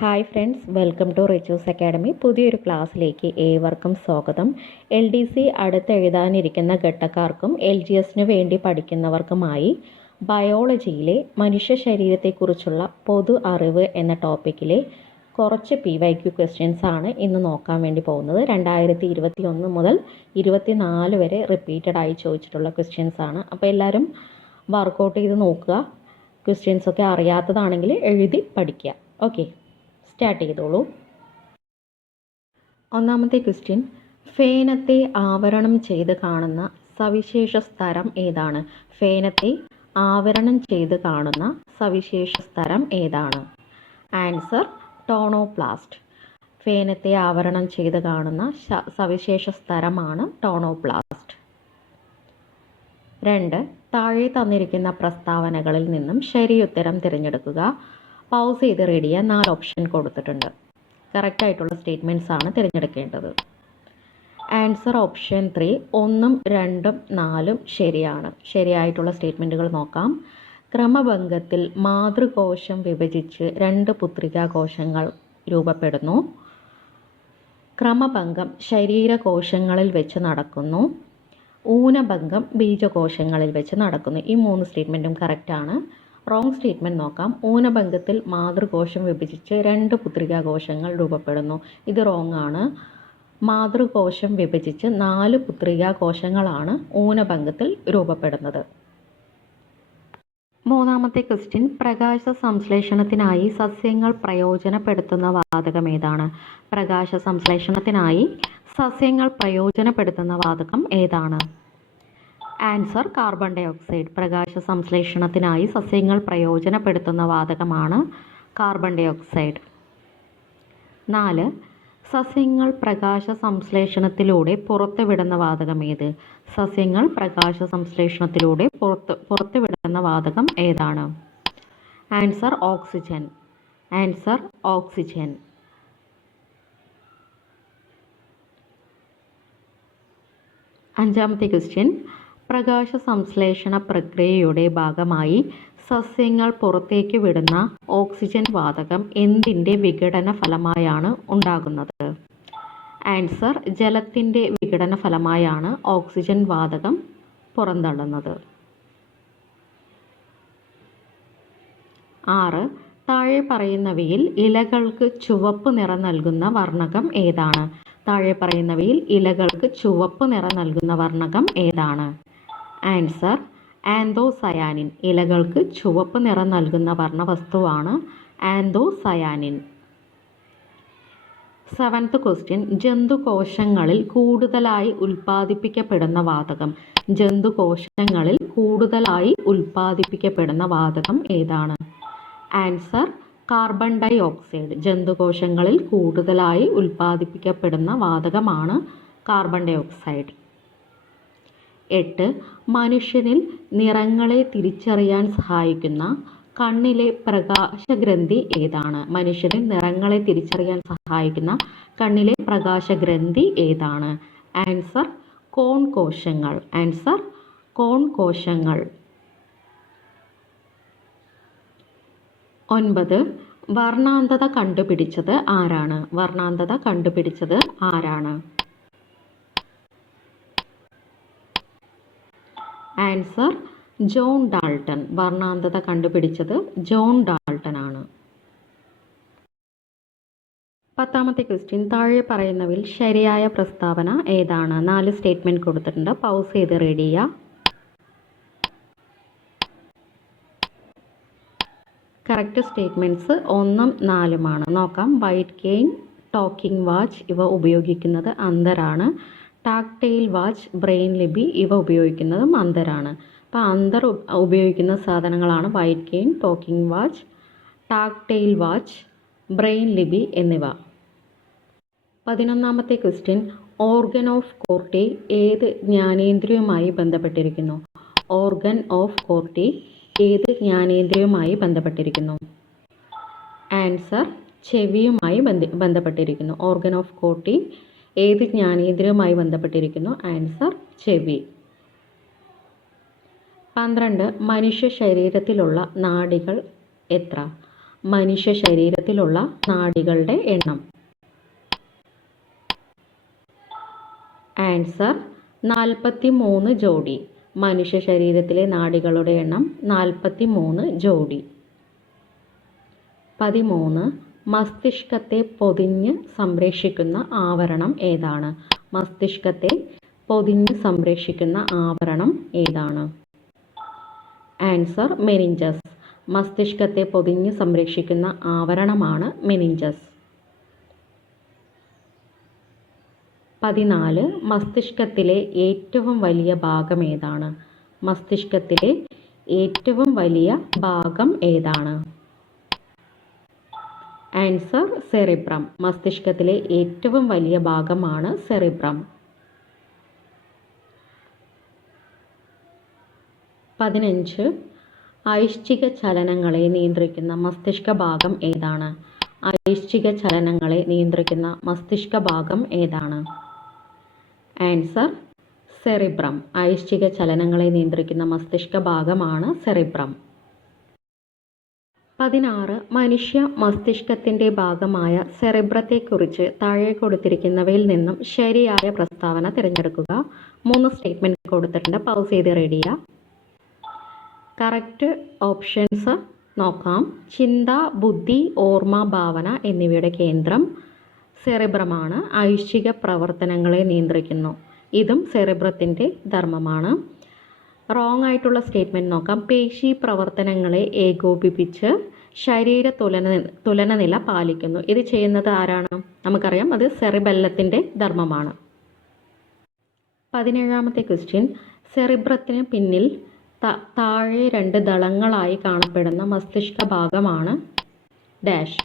Hi friends, welcome to Richu's academy. പുതിയൊരു ക്ലാസ്സിലേക്ക് ഏവർക്കും സ്വാഗതം. LDC അടുത്തെഴുതാനിരിക്കുന്ന ഘട്ടക്കാർക്കും LGSന് വേണ്ടി പഠിക്കുന്നവർക്കുമായി ബയോളജിയിലെ മനുഷ്യ ശരീരത്തെക്കുറിച്ചുള്ള പൊതു അറിവ് എന്ന ടോപ്പിക്കിലെ കുറച്ച് PYQ ക്വസ്റ്റ്യൻസ് ആണ് ഇന്ന് നോക്കാൻ വേണ്ടി പോകുന്നത്. 2021 മുതൽ 24 വരെ റിപ്പീറ്റഡ് ആയി ചോദിച്ചിട്ടുള്ള ക്വസ്റ്റ്യൻസ് ആണ്. അപ്പോൾ എല്ലാവരും വർക്കൗട്ട് ചെയ്ത് നോക്കുക. ക്വസ്റ്റ്യൻസൊക്കെ അറിയാത്തതാണെങ്കിൽ എഴുതി പഠിക്കുക. ഓക്കെ, സ്റ്റാർട്ട് ചെയ്തോളൂ. ഒന്നാമത്തെ ക്വസ്റ്റ്യൻ, ഫേനത്തെ ആവരണം ചെയ്ത് കാണുന്ന സവിശേഷ സ്തരം ഏതാണ്? ഫേനത്തെ ആവരണം ചെയ്ത് കാണുന്ന സവിശേഷ സ്തരം ഏതാണ്? Answer tonoplast. ഫേനത്തെ ആവരണം ചെയ്ത് കാണുന്ന സവിശേഷ സ്തരമാണ് ടോണോപ്ലാസ്റ്റ്. 2. താഴെ തന്നിരിക്കുന്ന പ്രസ്താവനകളിൽ നിന്നും ശരിയുത്തരം തിരഞ്ഞെടുക്കുക. പൗസ് ചെയ്ത് റീഡ് ചെയ്യാൻ 4 ഓപ്ഷൻ കൊടുത്തിട്ടുണ്ട്. കറക്റ്റായിട്ടുള്ള സ്റ്റേറ്റ്മെൻറ്റ്സ് ആണ് തിരഞ്ഞെടുക്കേണ്ടത്. ആൻസർ ഓപ്ഷൻ 3, 1, 2, 4 ശരിയാണ്. ശരിയായിട്ടുള്ള സ്റ്റേറ്റ്മെൻറ്റുകൾ നോക്കാം. ക്രമഭംഗത്തിൽ മാതൃകോശം വിഭജിച്ച് 2 പുത്രികാകോശങ്ങൾ രൂപപ്പെടുന്നു. ക്രമഭംഗം ശരീരകോശങ്ങളിൽ വെച്ച് നടക്കുന്നു. ഊനഭംഗം ബീജകോശങ്ങളിൽ വെച്ച് നടക്കുന്നു. ഈ 3 സ്റ്റേറ്റ്മെൻറ്റും കറക്റ്റാണ്. റോങ് സ്റ്റേറ്റ്മെൻറ്റ് നോക്കാം. ഊനഭംഗത്തിൽ മാതൃകോശം വിഭജിച്ച് 2 പുത്രികാകോശങ്ങൾ രൂപപ്പെടുന്നു. ഇത് റോങ് ആണ്. മാതൃകോശം വിഭജിച്ച് 4 പുത്രികാകോശങ്ങളാണ് ഊനഭംഗത്തിൽ രൂപപ്പെടുന്നത്. മൂന്നാമത്തെ ക്വസ്റ്റ്യൻ, പ്രകാശ സംശ്ലേഷണത്തിനായി സസ്യങ്ങൾ പ്രയോജനപ്പെടുത്തുന്ന വാതകം ഏതാണ്? പ്രകാശ സംശ്ലേഷണത്തിനായി സസ്യങ്ങൾ പ്രയോജനപ്പെടുത്തുന്ന വാതകം ഏതാണ്? Answer carbon dioxide. പ്രകാശ സംശ്ലേഷണത്തിനായി സസ്യങ്ങൾ പ്രയോജനപ്പെടുത്തുന്ന വാതകമാണ് കാർബൺ ഡൈ ഓക്സൈഡ്. 4. സസ്യങ്ങൾ പ്രകാശ സംശ്ലേഷണത്തിലൂടെ പുറത്തുവിടുന്ന വാതകം ഏത്? സസ്യങ്ങൾ പ്രകാശ സംശ്ലേഷണത്തിലൂടെ പുറത്തുവിടുന്ന വാതകം ഏതാണ്? Answer oxygen. Answer oxygen. 5ാമത്തെ ക്വസ്റ്റ്യൻ, പ്രകാശ സംശ്ലേഷണ പ്രക്രിയയുടെ ഭാഗമായി സസ്യങ്ങൾ പുറത്തേക്ക് വിടുന്ന ഓക്സിജൻ വാതകം എന്തിൻ്റെ വിഘടന ഫലമായാണ് ഉണ്ടാകുന്നത്? ആൻസർ ജലത്തിൻ്റെ വിഘടന ഫലമായാണ് ഓക്സിജൻ വാതകം പുറന്തള്ളുന്നത്. 6. താഴെ പറയുന്നവയിൽ ഇലകൾക്ക് ചുവപ്പ് നിറം നൽകുന്ന വർണ്ണകം ഏതാണ്? താഴെ പറയുന്നവയിൽ ഇലകൾക്ക് ചുവപ്പ് നിറം നൽകുന്ന വർണ്ണകം ഏതാണ്? Answer anthocyanin. ഇലകൾക്ക് ചുവപ്പ് നിറം നൽകുന്ന വർണ്ണവസ്തുവാണ് ആന്തോസയാനിൻ. 7th ക്വസ്റ്റ്യൻ, ജന്തുകോശങ്ങളിൽ കൂടുതലായി ഉൽപ്പാദിപ്പിക്കപ്പെടുന്ന വാതകം. ജന്തുകോശങ്ങളിൽ കൂടുതലായി ഉൽപ്പാദിപ്പിക്കപ്പെടുന്ന വാതകം ഏതാണ്? Answer carbon dioxide. ജന്തുകോശങ്ങളിൽ കൂടുതലായി ഉൽപ്പാദിപ്പിക്കപ്പെടുന്ന വാതകമാണ് കാർബൺ ഡൈ ഓക്സൈഡ്. 8. മനുഷ്യനിൽ നിറങ്ങളെ തിരിച്ചറിയാൻ സഹായിക്കുന്ന കണ്ണിലെ പ്രകാശഗ്രന്ഥി ഏതാണ്? മനുഷ്യനിൽ നിറങ്ങളെ തിരിച്ചറിയാൻ സഹായിക്കുന്ന കണ്ണിലെ പ്രകാശഗ്രന്ഥി ഏതാണ്? ആൻസർ കോൺ കോശങ്ങൾ. ആൻസർ കോൺ കോശങ്ങൾ. 9. വർണ്ണാന്തത കണ്ടുപിടിച്ചത് ആരാണ്? വർണ്ണാന്തത കണ്ടുപിടിച്ചത് ആരാണ്? Answer John Dalton. വർണ്ണാന്തത കണ്ടുപിടിച്ചത് ജോൺ ഡാൾട്ടൺ ആണ്. 10ാമത്തെ ക്വസ്റ്റ്യൻ, താഴെ പറയുന്നവയിൽ ശരിയായ പ്രസ്താവന ഏതാണ്? 4 സ്റ്റേറ്റ്മെൻറ്റ് കൊടുത്തിട്ടുണ്ട്. പൗസ് ചെയ്ത് റീഡ് ചെയ്യുക. കറക്റ്റ് സ്റ്റേറ്റ്മെൻറ്റ്സ് 1ഉം 4ഉമാണ്. നോക്കാം. വൈറ്റ് കെയിൻ, ടോക്കിംഗ് വാച്ച് ഇവ ഉപയോഗിക്കുന്നത് അന്ധരാണ്. ടാക്ടൈൽ വാച്ച്, ബ്രെയിൻ ലിപി ഇവ ഉപയോഗിക്കുന്നതും അന്ധരാണ്. അപ്പോൾ അന്ധർ ഉപയോഗിക്കുന്ന സാധനങ്ങളാണ് white cane, talking watch, tactile watch, braille ലിപി എന്നിവ. 11ാമത്തെ ക്വസ്റ്റ്യൻ, ഓർഗൻ ഓഫ് കോർട്ടി ഏത് ജ്ഞാനേന്ദ്രിയവുമായി ബന്ധപ്പെട്ടിരിക്കുന്നു? ഓർഗൻ ഓഫ് കോർട്ടി ഏത് ജ്ഞാനേന്ദ്രിയവുമായി ബന്ധപ്പെട്ടിരിക്കുന്നു? ആൻസർ ചെവിയുമായി ബന്ധപ്പെട്ടിരിക്കുന്നു. ഓർഗൻ ഓഫ് കോർട്ടി ഏത് ജ്ഞാനേന്ദ്രിയവുമായി ബന്ധപ്പെട്ടിരിക്കുന്നു? ആൻസർ ചെവി. 12. മനുഷ്യ ശരീരത്തിലുള്ള നാഡികൾ എത്ര? മനുഷ്യ ശരീരത്തിലുള്ള നാഡികളുടെ എണ്ണം? ആൻസർ 43 ജോഡി. മനുഷ്യ ശരീരത്തിലെ നാഡികളുടെ എണ്ണം 43 ജോഡി. 13. മസ്തിഷ്കത്തെ പൊതിഞ്ഞ് സംരക്ഷിക്കുന്ന ആവരണം ഏതാണ്? മസ്തിഷ്കത്തെ പൊതിഞ്ഞ് സംരക്ഷിക്കുന്ന ആവരണം ഏതാണ്? Answer meninges. മസ്തിഷ്കത്തെ പൊതിഞ്ഞ് സംരക്ഷിക്കുന്ന ആവരണമാണ് മെനിഞ്ചസ്. 14. മസ്തിഷ്കത്തിലെ ഏറ്റവും വലിയ ഭാഗം ഏതാണ്? മസ്തിഷ്കത്തിലെ ഏറ്റവും വലിയ ഭാഗം ഏതാണ്? Answer cerebrum. മസ്തിഷ്കത്തിലെ ഏറ്റവും വലിയ ഭാഗമാണ് സെറിബ്രം. 15. ഐച്ഛിക ചലനങ്ങളെ നിയന്ത്രിക്കുന്ന മസ്തിഷ്ക ഭാഗം ഏതാണ്? ഐച്ഛിക ചലനങ്ങളെ നിയന്ത്രിക്കുന്ന മസ്തിഷ്ക ഭാഗം ഏതാണ്? Answer cerebrum. ഐച്ഛിക ചലനങ്ങളെ നിയന്ത്രിക്കുന്ന മസ്തിഷ്ക ഭാഗമാണ് സെറിബ്രം. 16. മനുഷ്യ മസ്തിഷ്കത്തിൻ്റെ ഭാഗമായ സെറിബ്രത്തെക്കുറിച്ച് താഴെ കൊടുത്തിരിക്കുന്നവയിൽ നിന്നും ശരിയായ പ്രസ്താവന തിരഞ്ഞെടുക്കുക. 3 സ്റ്റേറ്റ്മെൻറ്റ് കൊടുത്തിട്ടുണ്ട്. പൗസ് ചെയ്ത് റെഡി ചെയ്യുക. കറക്റ്റ് ഓപ്ഷൻസ് നോക്കാം. ചിന്ത, ബുദ്ധി, ഓർമ്മ, ഭാവന എന്നിവയുടെ കേന്ദ്രം സെറിബ്രമാണ്. ഐച്ഛിക പ്രവർത്തനങ്ങളെ നിയന്ത്രിക്കുന്നു. ഇതും സെറിബ്രത്തിൻ്റെ ധർമ്മമാണ്. റോങ് ആയിട്ടുള്ള സ്റ്റേറ്റ്മെൻറ്റ് നോക്കാം. പേശി പ്രവർത്തനങ്ങളെ ഏകോപിപ്പിച്ച് ശരീര തുലനനില പാലിക്കുന്നു. ഇത് ചെയ്യുന്നത് ആരാണ്? നമുക്കറിയാം, അത് സെറിബെല്ലത്തിൻ്റെ ധർമ്മമാണ്. 17ാമത്തെ ക്വസ്റ്റ്യൻ. സെറിബ്രത്തിന് പിന്നിൽ താഴെ 2 ദളങ്ങളായി കാണപ്പെടുന്ന മസ്തിഷ്ക ഭാഗമാണ് ഡാഷ്.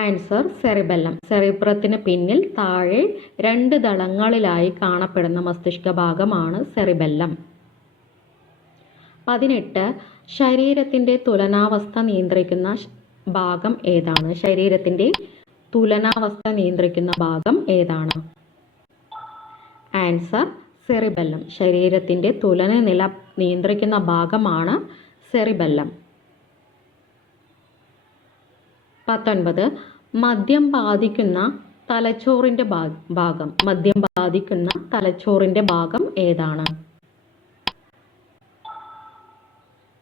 Answer cerebellum. സെറിബ്രത്തിന് പിന്നിൽ താഴെ 2 ദളങ്ങളിലായി കാണപ്പെടുന്ന മസ്തിഷ്ക ഭാഗമാണ് സെറിബെല്ലം. 18. ശരീരത്തിൻ്റെ തുലനാവസ്ഥ നിയന്ത്രിക്കുന്ന ഭാഗം ഏതാണ്? ശരീരത്തിൻ്റെ തുലനാവസ്ഥ നിയന്ത്രിക്കുന്ന ഭാഗം ഏതാണ്? Answer cerebellum. ശരീരത്തിൻ്റെ തുലനനില നിയന്ത്രിക്കുന്ന ഭാഗമാണ് സെറിബെല്ലം. 19. മദ്യം ബാധിക്കുന്ന തലച്ചോറിൻ്റെ ഭാഗം. മദ്യം ബാധിക്കുന്ന തലച്ചോറിൻ്റെ ഭാഗം ഏതാണ്?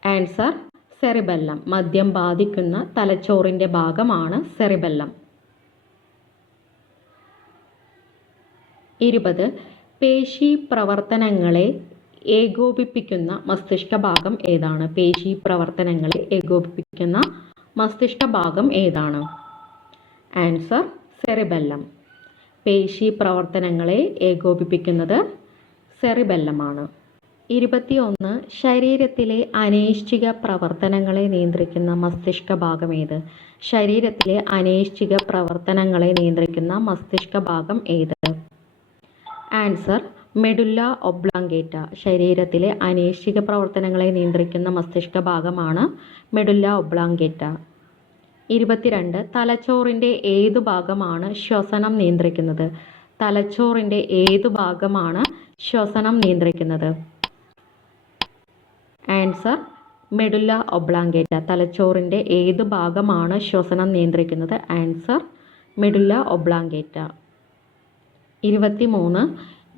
Answer cerebellum. മദ്യം ബാധിക്കുന്ന തലച്ചോറിൻ്റെ ഭാഗമാണ് സെറിബെല്ലം. 20. പേശി പ്രവർത്തനങ്ങളെ ഏകോപിപ്പിക്കുന്ന മസ്തിഷ്ക ഭാഗം ഏതാണ്? പേശി പ്രവർത്തനങ്ങളെ ഏകോപിപ്പിക്കുന്ന മസ്തിഷ്ക ഭാഗം ഏതാണ്? Answer cerebellum. പേശി പ്രവർത്തനങ്ങളെ ഏകോപിപ്പിക്കുന്നത് സെറിബെല്ലമാണ്. 21. ശരീരത്തിലെ അനൈച്ഛിക പ്രവർത്തനങ്ങളെ നിയന്ത്രിക്കുന്ന മസ്തിഷ്ക ഭാഗം ഏത്? ശരീരത്തിലെ അനൈച്ഛിക പ്രവർത്തനങ്ങളെ നിയന്ത്രിക്കുന്ന മസ്തിഷ്ക ഭാഗം ഏത്? Answer medulla oblongata. ശരീരത്തിലെ അനൈച്ഛിക പ്രവർത്തനങ്ങളെ നിയന്ത്രിക്കുന്ന മസ്തിഷ്ക ഭാഗമാണ് മെഡുല്ല ഒബ്ലാങ്കേറ്റ. 22. തലച്ചോറിൻ്റെ ഏതു ഭാഗമാണ് ശ്വസനം നിയന്ത്രിക്കുന്നത്? തലച്ചോറിൻ്റെ ഏതു ഭാഗമാണ് ശ്വസനം നിയന്ത്രിക്കുന്നത്? Answer medulla oblongata. തലച്ചോറിൻ്റെ ഏതു ഭാഗമാണ് ശ്വസനം നിയന്ത്രിക്കുന്നത്? Answer medulla oblongata. 23.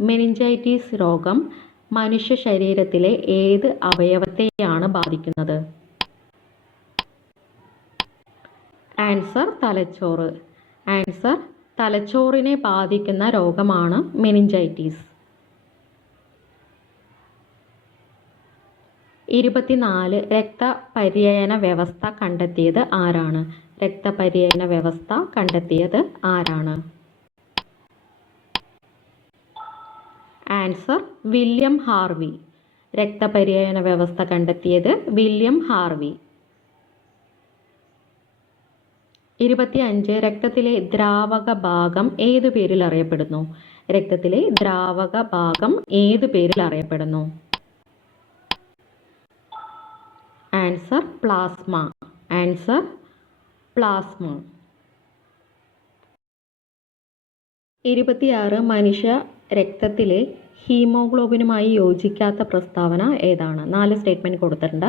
മെനിഞ്ചൈറ്റിസ് രോഗം മനുഷ്യ ശരീരത്തിലെ ഏത് അവയവത്തെയാണ് ബാധിക്കുന്നത്? ആൻസർ തലച്ചോറ്. ആൻസർ തലച്ചോറിനെ ബാധിക്കുന്ന രോഗമാണ് മെനിഞ്ചൈറ്റിസ്. 24. രക്തപര്യന വ്യവസ്ഥ കണ്ടെത്തിയത് ആരാണ്? രക്തപര്യന വ്യവസ്ഥ കണ്ടെത്തിയത് ആരാണ്? Answer William Harvey. രക്തപര്യന വ്യവസ്ഥ കണ്ടെത്തിയത് വില്യം ഹാർവി. 25. രക്തത്തിലെ ദ്രാവക ഭാഗം ഏതു പേരിൽ അറിയപ്പെടുന്നു? രക്തത്തിലെ ദ്രാവക ഭാഗം ഏതു പേരിൽ അറിയപ്പെടുന്നു? Answer plasma. Answer plasma. 26. മനുഷ്യ രക്തത്തിലെ ഹീമോഗ്ലോബിനുമായി യോജിക്കാത്ത പ്രസ്താവന ഏതാണ്? 4 സ്റ്റേറ്റ്മെൻറ്റ് കൊടുത്തിട്ടുണ്ട്.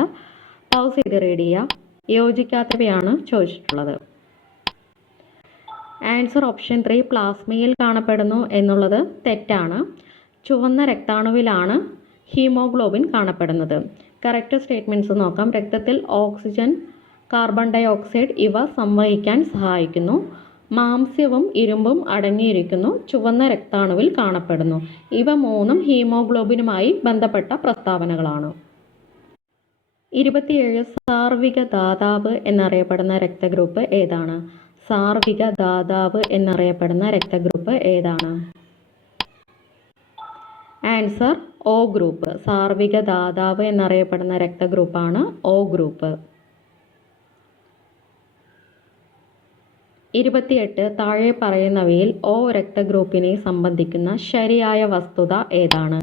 പൗസ് ചെയ്ത് റീഡ് ചെയ്യുക. യോജിക്കാത്തവയാണ് ചോദിച്ചിട്ടുള്ളത്. ആൻസർ ഓപ്ഷൻ 3 പ്ലാസ്മയിൽ കാണപ്പെടുന്നു എന്നുള്ളത് തെറ്റാണ്. ചുവന്ന രക്താണുവിലാണ് ഹീമോഗ്ലോബിൻ കാണപ്പെടുന്നത്. കറക്റ്റ് സ്റ്റേറ്റ്മെൻറ്റ്സ് നോക്കാം. രക്തത്തിൽ ഓക്സിജൻ, കാർബൺ ഡൈ ഓക്സൈഡ് ഇവ സംവഹിക്കാൻ സഹായിക്കുന്നു. മാംസ്യവും ഇരുമ്പും അടങ്ങിയിരിക്കുന്നു. ചുവന്ന രക്താണുവിൽ കാണപ്പെടുന്നു. ഇവ മൂന്നും ഹീമോഗ്ലോബിനുമായി ബന്ധപ്പെട്ട പ്രസ്താവനകളാണ്. 27 സാർവിക ദാതാവ് എന്നറിയപ്പെടുന്ന രക്തഗ്രൂപ്പ് ഏതാണ്? സാർവിക ദാതാവ് എന്നറിയപ്പെടുന്ന രക്തഗ്രൂപ്പ് ഏതാണ്? Answer O group. സാർവിക ദാതാവ് എന്നറിയപ്പെടുന്ന രക്തഗ്രൂപ്പാണ് ഒ ഗ്രൂപ്പ്. 28 താഴെ പറയുന്നവയിൽ ഒ രക്തഗ്രൂപ്പിനെ സംബന്ധിക്കുന്ന ശരിയായ വസ്തുത ഏതാണ്?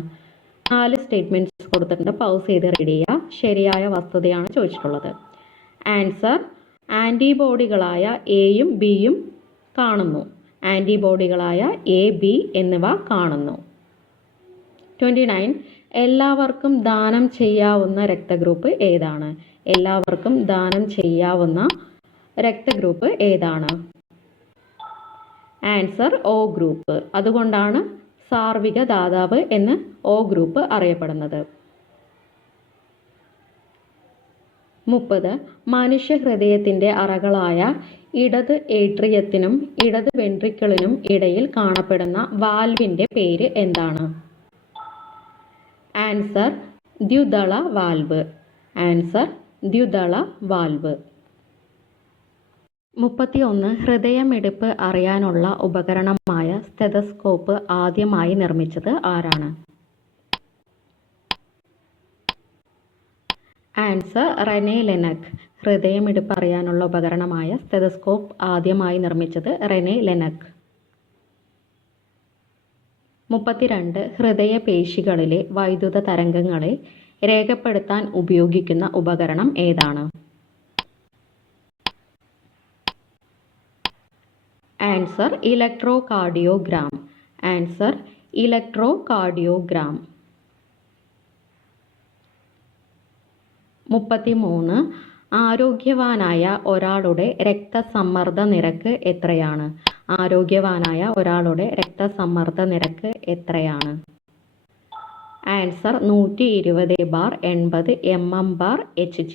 4 സ്റ്റേറ്റ്മെന്റ്സ് കൊടുത്തിട്ടുണ്ട്. പൗസ് ചെയ്ത് റീഡ് ചെയ്യുക. ശരിയായ വസ്തുതയാണ് ചോദിച്ചിട്ടുള്ളത്. ആൻസർ ആൻറ്റിബോഡികളായ എയും ബിയും കാണുന്നു. ആൻറ്റിബോഡികളായ എ, ബി എന്നിവ കാണുന്നു. 29 എല്ലാവർക്കും ദാനം ചെയ്യാവുന്ന രക്തഗ്രൂപ്പ് ഏതാണ്? എല്ലാവർക്കും ദാനം ചെയ്യാവുന്ന രക്തഗ്രൂപ്പ് ഏതാണ്? Answer O group. അതുകൊണ്ടാണ് സാർവിക ദാതാവ് എന്ന് ഒ ഗ്രൂപ്പ് അറിയപ്പെടുന്നത്. 30 മനുഷ്യ ഹൃദയത്തിൻ്റെ അറകളായ ഇടത് ഏട്രിയത്തിനും ഇടത് വെൻട്രിക്കിളിനും ഇടയിൽ കാണപ്പെടുന്ന വാൽവിൻ്റെ പേര് എന്താണ്? ആൻസർ ദ്വിദള വാൽവ്. ആൻസർ ദ്വിദള വാൽവ്. 31 ഹൃദയമിടിപ്പ് അറിയാനുള്ള ഉപകരണമായ സ്റ്റെതസ്കോപ്പ് ആദ്യമായി നിർമ്മിച്ചത് ആരാണ്? Answer Rene Laennec. ഹൃദയമിടിപ്പ് അറിയാനുള്ള ഉപകരണമായ സ്റ്റെതസ്കോപ്പ് ആദ്യമായി നിർമ്മിച്ചത് റെനെ ലെനക്. 32 ഹൃദയപേശികളിലെ വൈദ്യുത തരംഗങ്ങളെ രേഖപ്പെടുത്താൻ ഉപയോഗിക്കുന്ന ഉപകരണം ഏതാണ്? Answer electrocardiogram. Answer electrocardiogram. 33 ആരോഗ്യവാനായ ഒരാളുടെ രക്തസമ്മർദ്ദ നിരക്ക് എത്രയാണ്? ആരോഗ്യവാനായ ഒരാളുടെ രക്തസമ്മർദ്ദ നിരക്ക് എത്രയാണ്? Answer 120/80 mm/Hg.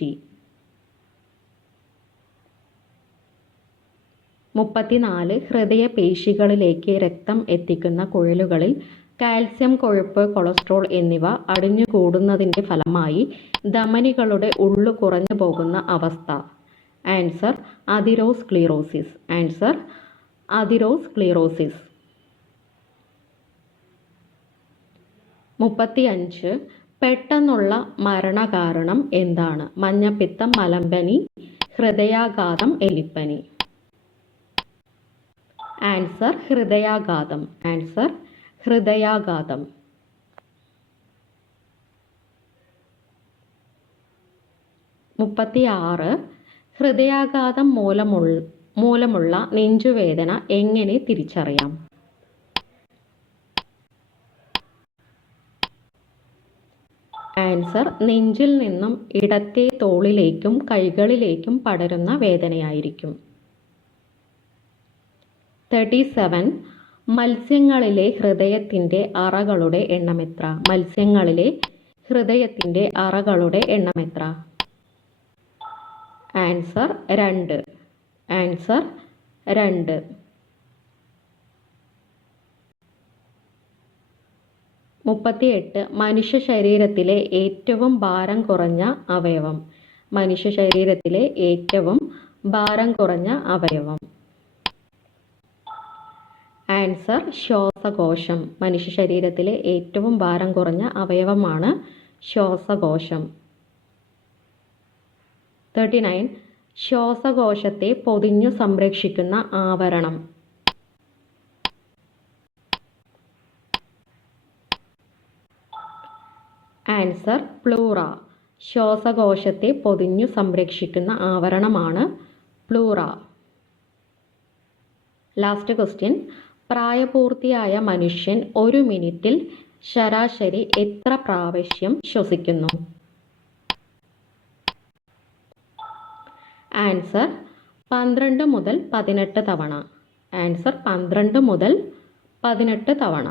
34 ഹൃദയപേശികളിലേക്ക് രക്തം എത്തിക്കുന്ന കുഴലുകളിൽ കാൽസ്യം, കൊഴുപ്പ്, കൊളസ്ട്രോൾ എന്നിവ അടിഞ്ഞുകൂടുന്നതിൻ്റെ ഫലമായി ധമനികളുടെ ഉള്ളു കുറഞ്ഞു പോകുന്ന അവസ്ഥ. Answer atherosclerosis. Answer atherosclerosis. 35 പെട്ടെന്നുള്ള മരണകാരണം എന്താണ്? മഞ്ഞപ്പിത്തം, മലമ്പനി, ഹൃദയാഘാതം, എലിപ്പനി. ആൻസർ ഹൃദയാഘാതം. ആൻസർ ഹൃദയാഘാതം. 36 ഹൃദയാഘാതം മൂലമുള്ള നെഞ്ചുവേദന എങ്ങനെ തിരിച്ചറിയാം? ആൻസർ നെഞ്ചിൽ നിന്നും ഇടത്തെ തോളിലേക്കും കൈകളിലേക്കും പടരുന്ന വേദനയായിരിക്കും. 37 മത്സ്യങ്ങളിലെ ഹൃദയത്തിൻ്റെ അറകളുടെ എണ്ണമെത്ര? മത്സ്യങ്ങളിലെ ഹൃദയത്തിൻ്റെ അറകളുടെ എണ്ണമെത്ര? ആൻസർ 2. ആൻസർ 2. 38 മനുഷ്യ ശരീരത്തിലെ ഏറ്റവും ഭാരം കുറഞ്ഞ അവയവം? മനുഷ്യ ശരീരത്തിലെ ഏറ്റവും ഭാരം കുറഞ്ഞ അവയവം? ആൻസർ ശ്വാസകോശം. മനുഷ്യ ശരീരത്തിലെ ഏറ്റവും ഭാരം കുറഞ്ഞ അവയവമാണ് ശ്വാസകോശം. 39 ശ്വാസകോശത്തെ പൊതിഞ്ഞു സംരക്ഷിക്കുന്ന ആവരണം? Answer pleura. ശ്വാസകോശത്തെ പൊതിഞ്ഞു സംരക്ഷിക്കുന്ന ആവരണമാണ് പ്ലൂറ. Last question. പ്രായപൂർത്തിയായ മനുഷ്യൻ ഒരു മിനിറ്റിൽ ശരാശരി എത്ര പ്രാവശ്യം ശ്വസിക്കുന്നു? ആൻസർ 12 മുതൽ 18 തവണ. ആൻസർ 12 മുതൽ 18 തവണ.